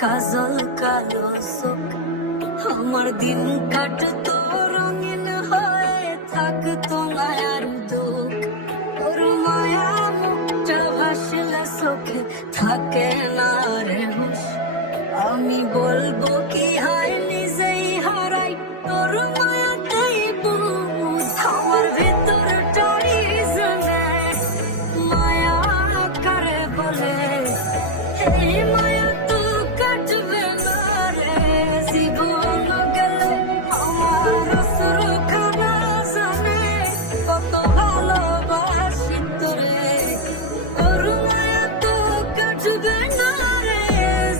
কাজল কালো চোখ, আমার দিন কাটতো রঙিন হয়ে, থাকতো মায়ার দুঃখ। ওর মায়া মুখটা ভাসলে চোখে থাকে না রে